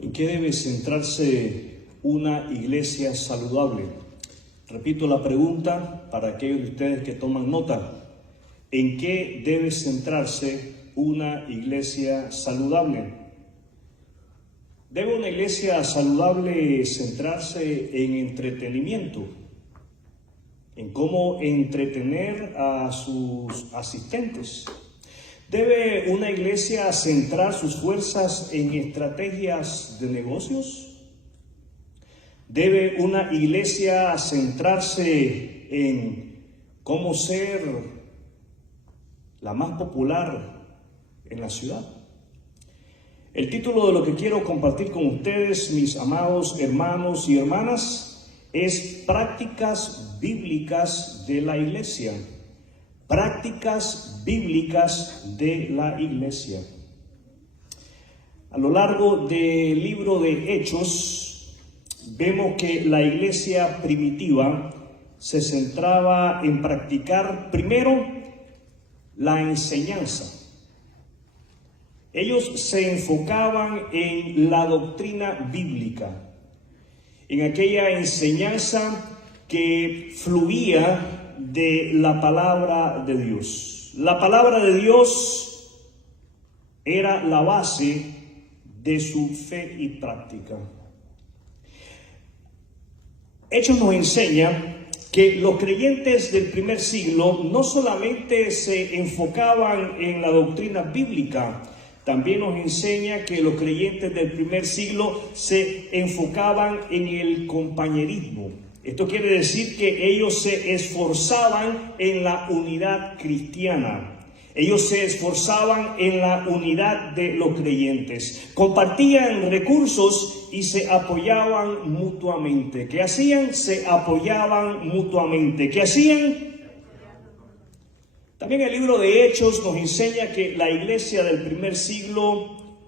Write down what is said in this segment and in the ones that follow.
¿En qué debe centrarse una iglesia saludable? Repito la pregunta para aquellos de ustedes que toman nota. ¿En qué debe centrarse una iglesia saludable? ¿Debe una iglesia saludable centrarse en entretenimiento? ¿En cómo entretener a sus asistentes? ¿Debe una iglesia centrar sus fuerzas en estrategias de negocios? ¿Debe una iglesia centrarse en cómo ser la más popular en la ciudad? El título de lo que quiero compartir con ustedes, mis amados hermanos y hermanas, es Prácticas Bíblicas de la Iglesia. Prácticas bíblicas de la iglesia. A lo largo del libro de Hechos, vemos que la iglesia primitiva se centraba en practicar primero la enseñanza. Ellos se enfocaban en la doctrina bíblica, en aquella enseñanza que fluía de la palabra de Dios. La palabra de Dios era la base de su fe y práctica. Hechos nos enseña que los creyentes del primer siglo no solamente se enfocaban en la doctrina bíblica, también nos enseña que los creyentes del primer siglo se enfocaban en el compañerismo. Esto quiere decir que ellos se esforzaban en la unidad cristiana. Ellos se esforzaban en la unidad de los creyentes. Compartían recursos y se apoyaban mutuamente. ¿Qué hacían? Se apoyaban mutuamente. ¿Qué hacían? También el libro de Hechos nos enseña que la iglesia del primer siglo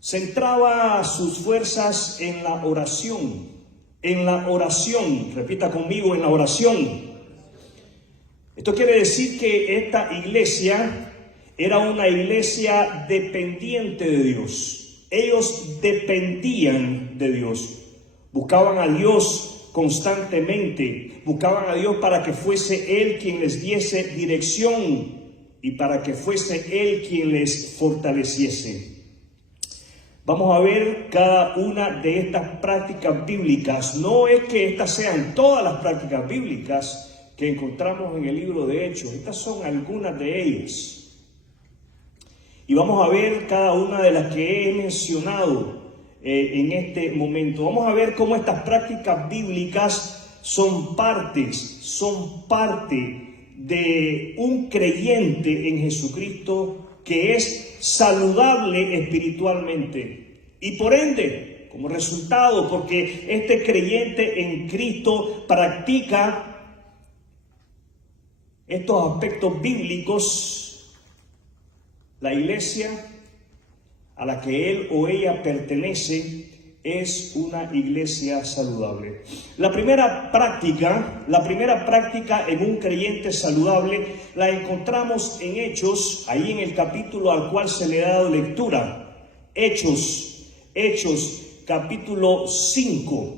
centraba sus fuerzas en la oración. En la oración, repita conmigo, en la oración. Esto quiere decir que esta iglesia era una iglesia dependiente de Dios. Ellos dependían de Dios. Buscaban a Dios constantemente. Buscaban a Dios para que fuese Él quien les diese dirección y para que fuese Él quien les fortaleciese. Vamos a ver cada una de estas prácticas bíblicas. No es que estas sean todas las prácticas bíblicas que encontramos en el libro de Hechos. Estas son algunas de ellas. Y vamos a ver cada una de las que he mencionado en este momento. Vamos a ver cómo estas prácticas bíblicas son parte de un creyente en Jesucristo que es saludable espiritualmente y por ende, como resultado, porque este creyente en Cristo practica estos aspectos bíblicos, la iglesia a la que él o ella pertenece es una iglesia saludable. La primera práctica en un creyente saludable la encontramos en Hechos, ahí en el capítulo al cual se le ha dado lectura. Hechos capítulo 5.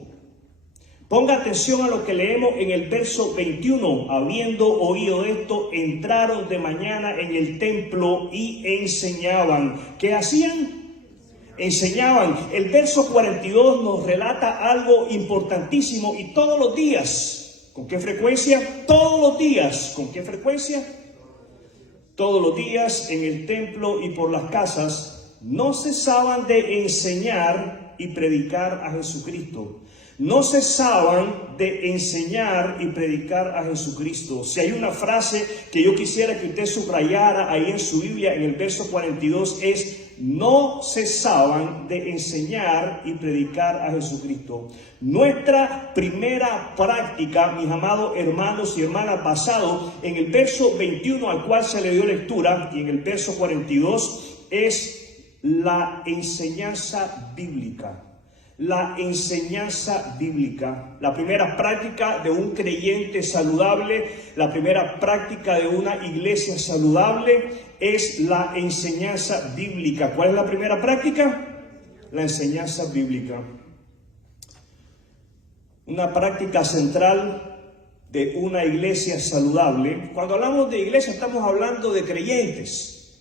Ponga atención a lo que leemos en el verso 21. Habiendo oído esto, entraron de mañana en el templo y enseñaban. ¿Qué hacían? Enseñaban. El verso 42 nos relata algo importantísimo y todos los días. ¿Con qué frecuencia? Todos los días. ¿Con qué frecuencia? Todos los días en el templo y por las casas no cesaban de enseñar y predicar a Jesucristo. No cesaban de enseñar y predicar a Jesucristo. Si hay una frase que yo quisiera que usted subrayara ahí en su Biblia, en el verso 42, es: no cesaban de enseñar y predicar a Jesucristo. Nuestra primera práctica, mis amados hermanos y hermanas, basado en el verso 21 al cual se le dio lectura y en el verso 42, es la enseñanza bíblica. La enseñanza bíblica. La primera práctica de un creyente saludable, la primera práctica de una iglesia saludable es la enseñanza bíblica. ¿Cuál es la primera práctica? la enseñanza bíblica. Una práctica central de una iglesia saludable. Cuando hablamos de iglesia estamos hablando de creyentes.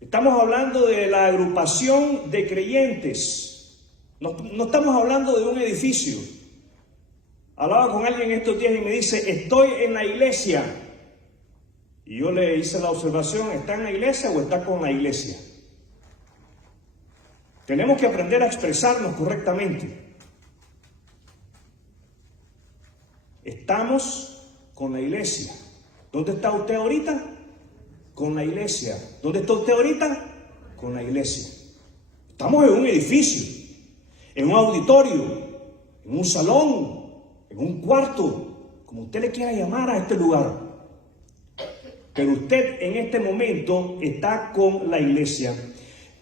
Estamos hablando de la agrupación de creyentes. No estamos hablando de un edificio. Hablaba con alguien estos días y me dice, estoy en la iglesia. Y yo le hice la observación, ¿está en la iglesia o está con la iglesia? Tenemos que aprender a expresarnos correctamente. Estamos con la iglesia. ¿Dónde está usted ahorita? Con la iglesia. ¿Dónde está usted ahorita? Con la iglesia. Estamos en un edificio, en un auditorio, en un salón, en un cuarto, como usted le quiera llamar a este lugar. Pero usted en este momento está con la iglesia.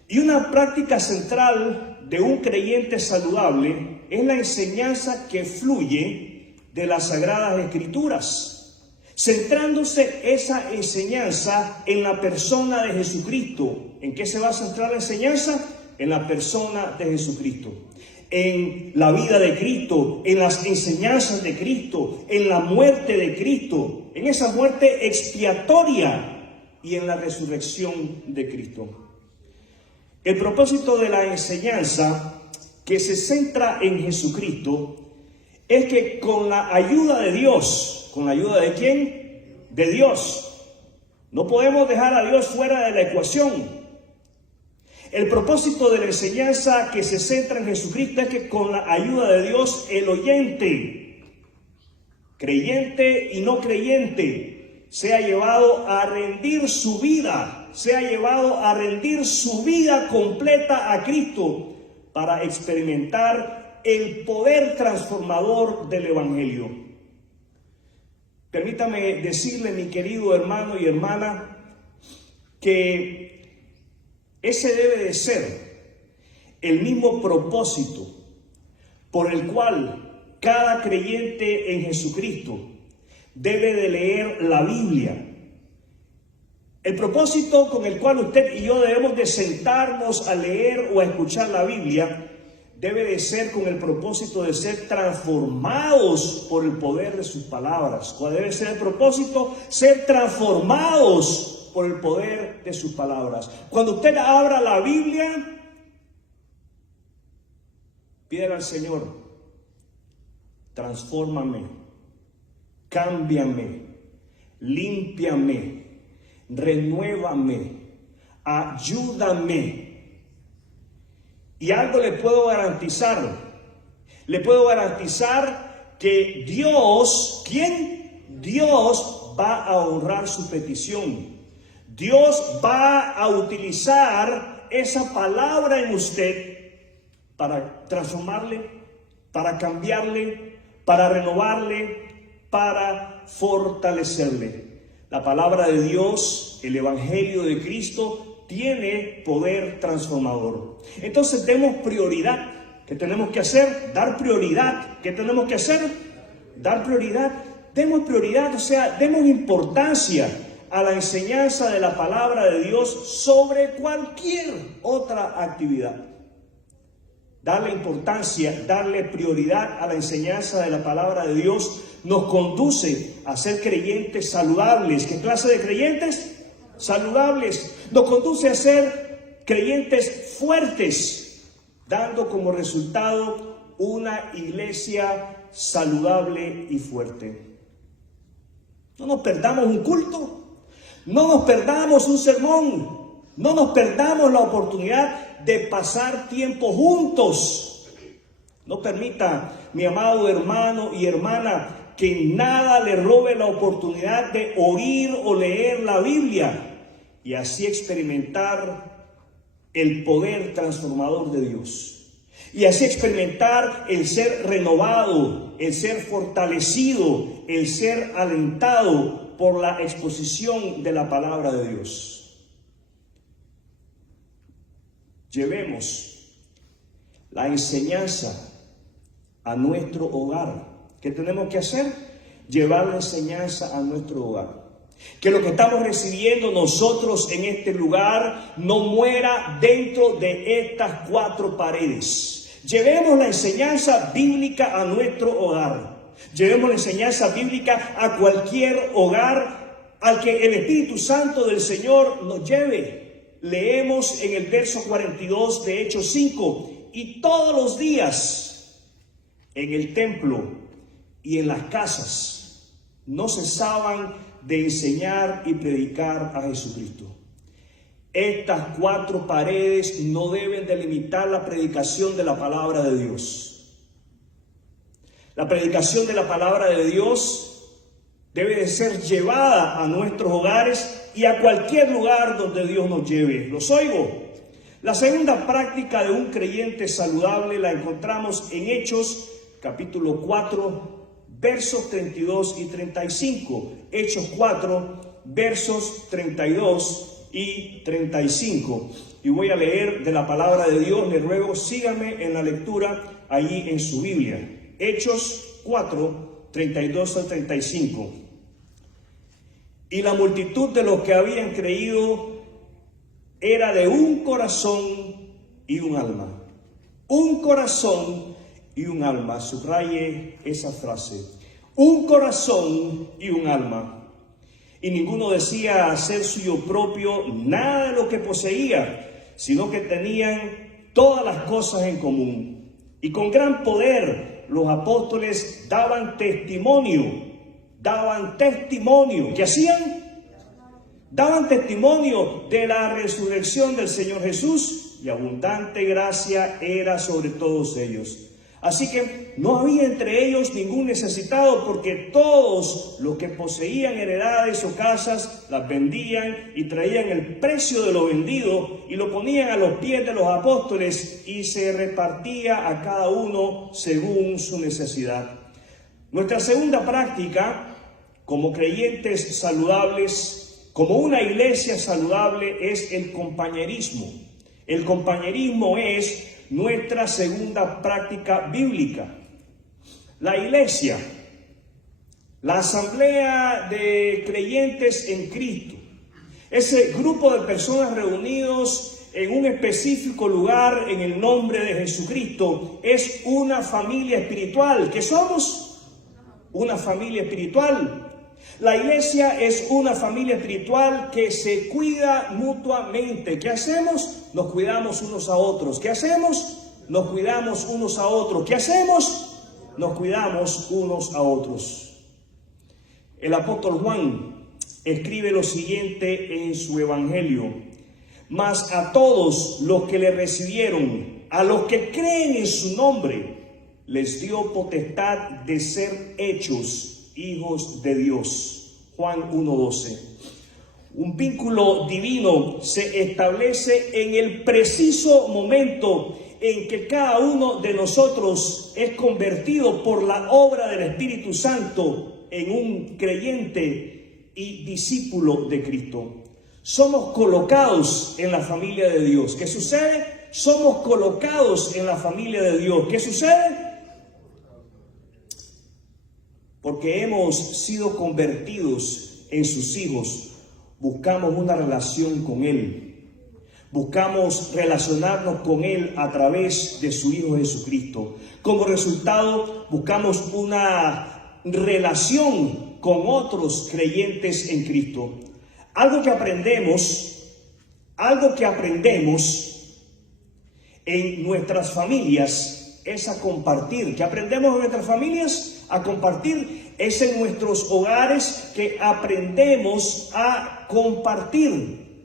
Y una práctica central de un creyente saludable es la enseñanza que fluye de las Sagradas Escrituras, centrándose esa enseñanza en la persona de Jesucristo. ¿En qué se va a centrar la enseñanza? En la persona de Jesucristo, en la vida de Cristo, en las enseñanzas de Cristo, en la muerte de Cristo, en esa muerte expiatoria y en la resurrección de Cristo. El propósito de la enseñanza que se centra en Jesucristo es que con la ayuda de Dios, ¿con la ayuda de quién? De Dios. No podemos dejar a Dios fuera de la ecuación. El propósito de la enseñanza que se centra en Jesucristo es que con la ayuda de Dios, el oyente, creyente y no creyente, sea llevado a rendir su vida, sea llevado a rendir su vida completa a Cristo para experimentar el poder transformador del Evangelio. Permítame decirle, mi querido hermano y hermana, que ese debe de ser el mismo propósito por el cual cada creyente en Jesucristo debe de leer la Biblia. El propósito con el cual usted y yo debemos de sentarnos a leer o a escuchar la Biblia debe de ser con el propósito de ser transformados por el poder de sus palabras. ¿Cuál debe ser el propósito? Ser transformados por el poder de sus palabras. Cuando usted abra la Biblia, pídale al Señor, transfórmame, cámbiame, límpiame, renuévame, ayúdame. Y algo le puedo garantizar. Le puedo garantizar que Dios, ¿quién? Dios va a honrar su petición. Dios va a utilizar esa palabra en usted para transformarle, para cambiarle, para renovarle, para fortalecerle. La palabra de Dios, el Evangelio de Cristo, tiene poder transformador. Entonces demos prioridad. ¿Qué tenemos que hacer? Dar prioridad. ¿Qué tenemos que hacer? Dar prioridad. Demos prioridad, o sea, demos importancia a la enseñanza de la palabra de Dios sobre cualquier otra actividad. Darle importancia, darle prioridad a la enseñanza de la palabra de Dios nos conduce a ser creyentes saludables. ¿Qué clase de creyentes? Saludables. Nos conduce a ser creyentes fuertes, dando como resultado una iglesia saludable y fuerte. No nos perdamos un culto. No nos perdamos un sermón, no nos perdamos la oportunidad de pasar tiempo juntos. No permita, mi amado hermano y hermana, que nada le robe la oportunidad de oír o leer la Biblia y así experimentar el poder transformador de Dios. Y así experimentar el ser renovado, el ser fortalecido, el ser alentado por la exposición de la palabra de Dios. Llevemos la enseñanza a nuestro hogar. ¿Qué tenemos que hacer? Llevar la enseñanza a nuestro hogar. Que lo que estamos recibiendo nosotros en este lugar no muera dentro de estas cuatro paredes. Llevemos la enseñanza bíblica a nuestro hogar. Llevemos la enseñanza bíblica a cualquier hogar al que el Espíritu Santo del Señor nos lleve. Leemos en el verso 42 de Hechos 5. Y todos los días en el templo y en las casas no cesaban de enseñar y predicar a Jesucristo. Estas cuatro paredes no deben delimitar la predicación de la palabra de Dios. La predicación de la palabra de Dios debe de ser llevada a nuestros hogares y a cualquier lugar donde Dios nos lleve. ¿Los oigo? La segunda práctica de un creyente saludable la encontramos en Hechos capítulo 4, versos 32 y 35. Hechos 4, versos 32 y 35. Y voy a leer de la palabra de Dios. Les ruego, síganme en la lectura allí en su Biblia. Hechos 4, 32 al 35. Y la multitud de los que habían creído era de un corazón y un alma. Un corazón y un alma. Subraye esa frase. Un corazón y un alma. Y ninguno decía hacer suyo propio nada de lo que poseía, sino que tenían todas las cosas en común. Y con gran poder los apóstoles daban testimonio. ¿Qué hacían? Daban testimonio de la resurrección del Señor Jesús, y abundante gracia era sobre todos ellos. Así que no había entre ellos ningún necesitado, porque todos los que poseían heredades o casas las vendían y traían el precio de lo vendido y lo ponían a los pies de los apóstoles, y se repartía a cada uno según su necesidad. Nuestra segunda práctica como creyentes saludables, como una iglesia saludable, es el compañerismo. El compañerismo es nuestra segunda práctica bíblica. La iglesia, la asamblea de creyentes en Cristo, ese grupo de personas reunidos en un específico lugar en el nombre de Jesucristo, es una familia espiritual. ¿Qué somos? Una familia espiritual. La iglesia es una familia espiritual que se cuida mutuamente. ¿Qué hacemos? Nos cuidamos unos a otros. ¿Qué hacemos? Nos cuidamos unos a otros. ¿Qué hacemos? Nos cuidamos unos a otros. El apóstol Juan escribe lo siguiente en su evangelio: mas a todos los que le recibieron, a los que creen en su nombre, les dio potestad de ser hechos hijos de Dios. Juan 1:12. Un vínculo divino se establece en el preciso momento en que cada uno de nosotros es convertido por la obra del Espíritu Santo en un creyente y discípulo de Cristo. Somos colocados en la familia de Dios. ¿Qué sucede? Somos colocados en la familia de Dios. ¿Qué sucede? Porque hemos sido convertidos en sus hijos, buscamos una relación con Él. Buscamos relacionarnos con Él a través de su Hijo Jesucristo. Como resultado, buscamos una relación con otros creyentes en Cristo. Algo que aprendemos en nuestras familias es a compartir. ¿Qué aprendemos en nuestras familias? A compartir. Es en nuestros hogares que aprendemos a compartir.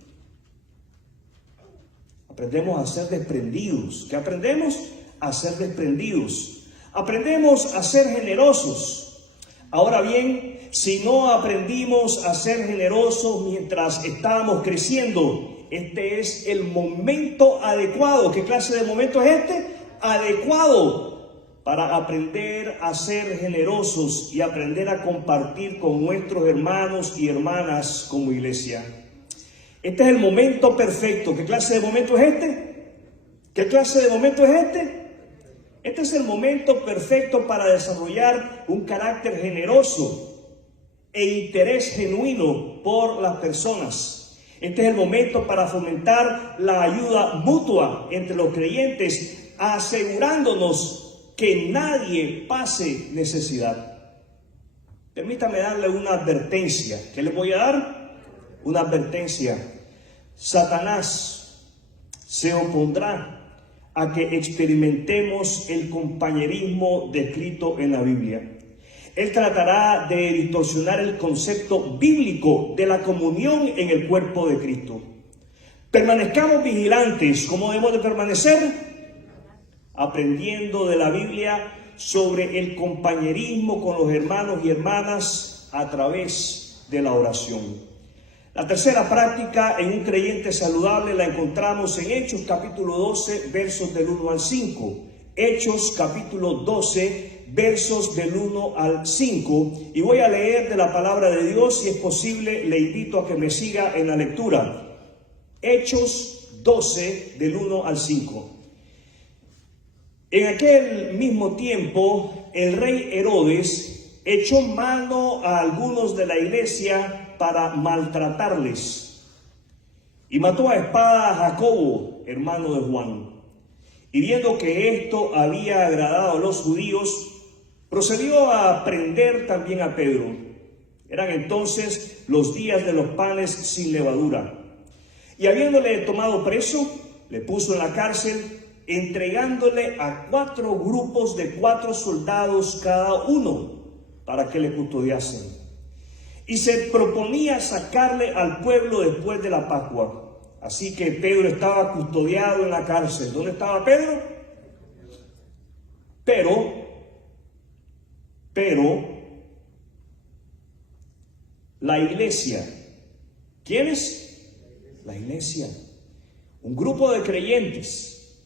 Aprendemos a ser desprendidos. ¿Qué aprendemos? A ser desprendidos. Aprendemos a ser generosos. Ahora bien, si no aprendimos a ser generosos mientras estábamos creciendo, este es el momento adecuado. ¿Qué clase de momento es este? Adecuado para aprender a ser generosos y aprender a compartir con nuestros hermanos y hermanas como iglesia. Este es el momento perfecto. ¿Qué clase de momento es este? ¿Qué clase de momento es este? Este es el momento perfecto para desarrollar un carácter generoso. e interés genuino por las personas. Este es el momento para fomentar la ayuda mutua entre los creyentes, asegurándonos que nadie pase necesidad. Permítame darle una advertencia. ¿Qué le voy a dar? Una advertencia. Satanás se opondrá a que experimentemos el compañerismo descrito en la Biblia. Él tratará de distorsionar el concepto bíblico de la comunión en el cuerpo de Cristo. Permanezcamos vigilantes. ¿Cómo debemos de permanecer? Aprendiendo de la Biblia sobre el compañerismo con los hermanos y hermanas a través de la oración. La tercera práctica en un creyente saludable la encontramos en Hechos capítulo 12, versos del 1 al 5. Hechos capítulo 12, versos del 1 al 5. Y voy a leer de la palabra de Dios. Si es posible, le invito a que me siga en la lectura. Hechos 12, del 1 al 5. En aquel mismo tiempo, el rey Herodes echó mano a algunos de la iglesia para maltratarles, y mató a espada a Jacobo, hermano de Juan. Y viendo que esto había agradado a los judíos, procedió a prender también a Pedro. Eran entonces los días de los panes sin levadura. Y habiéndole tomado preso, le puso en la cárcel, entregándole a 4 grupos de 4 soldados cada uno, para que le custodiasen. Y se proponía sacarle al pueblo después de la Pascua. Así que Pedro estaba custodiado en la cárcel. ¿Dónde estaba Pedro? Pero la iglesia. ¿Quiénes? La iglesia. Un grupo de creyentes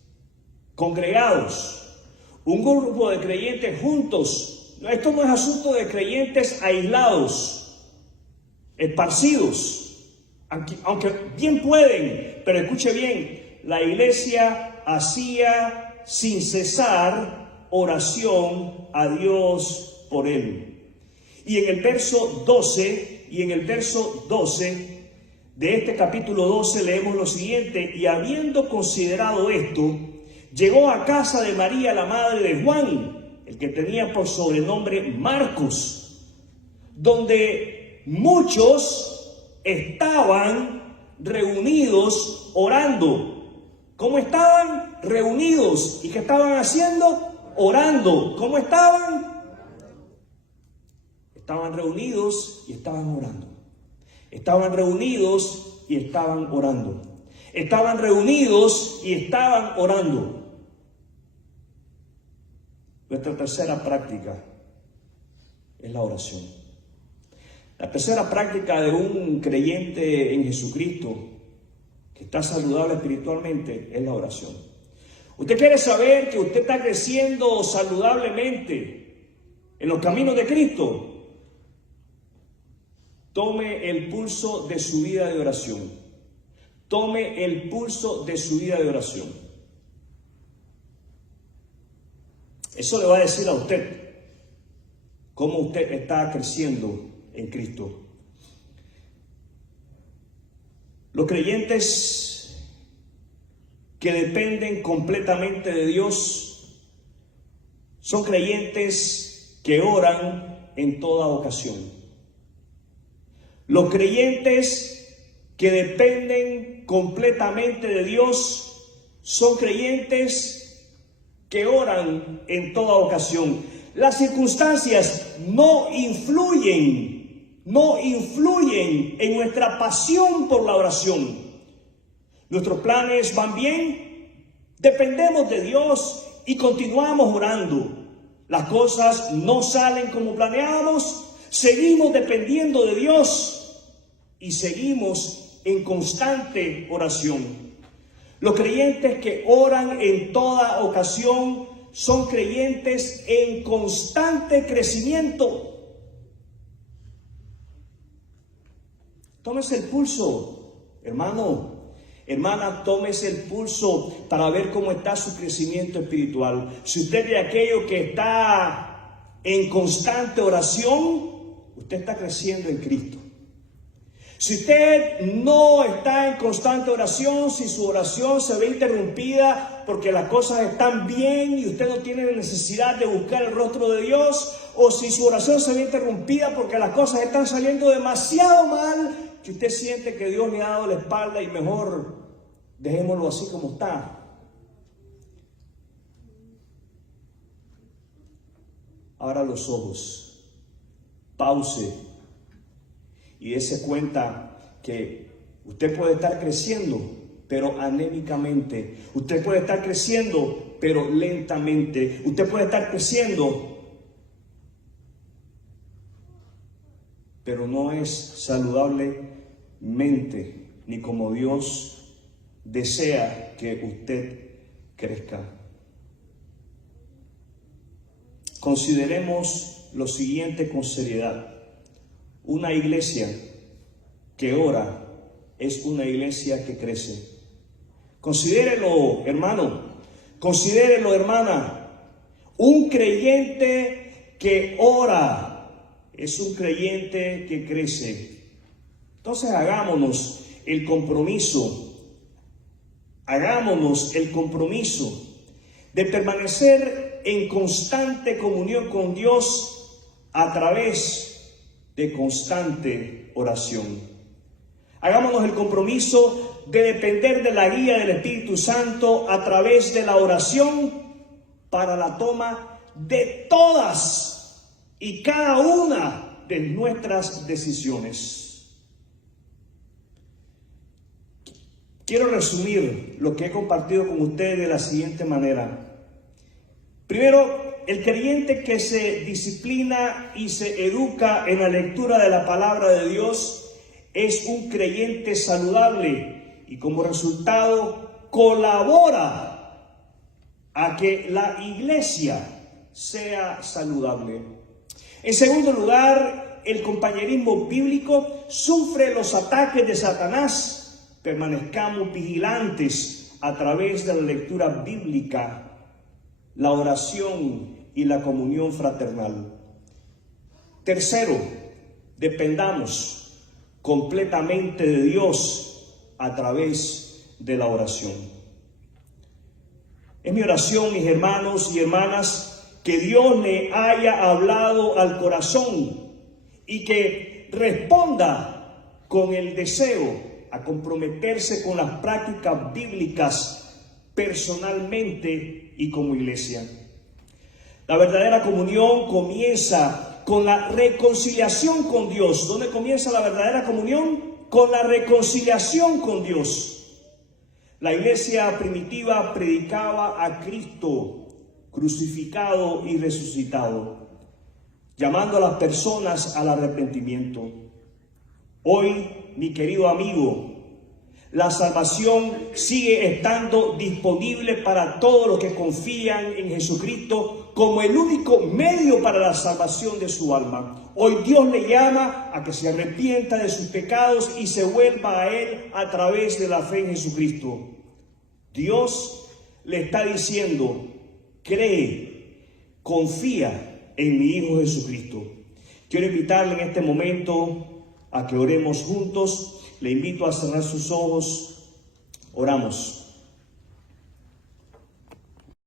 congregados. Un grupo de creyentes juntos. Esto no es asunto de creyentes aislados, esparcidos, aunque bien pueden, pero escuche bien, la iglesia hacía sin cesar oración a Dios por él. Y en el verso 12, de este capítulo 12 leemos lo siguiente: y habiendo considerado esto, llegó a casa de María, la madre de Juan, el que tenía por sobrenombre Marcos, donde muchos estaban reunidos orando. ¿Cómo estaban? Reunidos. ¿Y qué estaban haciendo? Orando. ¿Cómo estaban? Estaban reunidos y estaban orando. Estaban reunidos y estaban orando. Estaban reunidos y estaban orando. Nuestra tercera práctica es la oración. La tercera práctica de un creyente en Jesucristo que está saludable espiritualmente es la oración. Usted quiere saber que usted está creciendo saludablemente en los caminos de Cristo. Tome el pulso de su vida de oración. Tome el pulso de su vida de oración. Eso le va a decir a usted cómo usted está creciendo en Cristo. Los creyentes que dependen completamente de Dios son creyentes que oran en toda ocasión. Los creyentes que dependen completamente de Dios son creyentes que oran en toda ocasión. Las circunstancias no influyen en nuestra pasión por la oración. Nuestros planes van bien, dependemos de Dios y continuamos orando. Las cosas no salen como planeábamos, seguimos dependiendo de Dios y seguimos en constante oración. Los creyentes que oran en toda ocasión son creyentes en constante crecimiento. Tómese el pulso, hermano, hermana, tómese el pulso para ver cómo está su crecimiento espiritual. Si usted es de aquello que está en constante oración, usted usted está creciendo en Cristo. Si usted no está en constante oración, si su oración se ve interrumpida porque las cosas están bien y usted no tiene necesidad de buscar el rostro de Dios, o si su oración se ve interrumpida porque las cosas están saliendo demasiado mal, que usted siente que Dios le ha dado la espalda y mejor dejémoslo así como está. Abra los ojos, pause y dése cuenta que usted puede estar creciendo, pero anémicamente. Usted puede estar creciendo, pero lentamente. Usted puede estar creciendo, pero no es saludablemente, ni como Dios desea que usted crezca. Consideremos lo siguiente con seriedad. Una iglesia que ora es una iglesia que crece. Considérelo, hermano. Considérelo, hermana. Un creyente que ora es un creyente que crece. Entonces hagámonos el compromiso. Hagámonos el compromiso de permanecer en constante comunión con Dios a través de constante oración. Hagámonos el compromiso de depender de la guía del Espíritu Santo a través de la oración para la toma de todas y cada una de nuestras decisiones. Quiero resumir lo que he compartido con ustedes de la siguiente manera. Primero, el creyente que se disciplina y se educa en la lectura de la palabra de Dios es un creyente saludable y como resultado colabora a que la iglesia sea saludable. En segundo lugar, el compañerismo bíblico sufre los ataques de Satanás. Permanezcamos vigilantes a través de la lectura bíblica, la oración y la comunión fraternal. Tercero, dependamos completamente de Dios a través de la oración. Es mi oración, mis hermanos y hermanas, que Dios le haya hablado al corazón y que responda con el deseo a comprometerse con las prácticas bíblicas personalmente y como iglesia. La verdadera comunión comienza con la reconciliación con Dios. ¿Dónde comienza la verdadera comunión? Con la reconciliación con Dios. La iglesia primitiva predicaba a Cristo crucificado y resucitado, llamando a las personas al arrepentimiento. Hoy, mi querido amigo, la salvación sigue estando disponible para todos los que confían en Jesucristo como el único medio para la salvación de su alma. Hoy Dios le llama a que se arrepienta de sus pecados y se vuelva a Él a través de la fe en Jesucristo. Dios le está diciendo: cree, confía en mi Hijo Jesucristo. Quiero invitarle en este momento a que oremos juntos. Le invito a cerrar sus ojos. Oramos.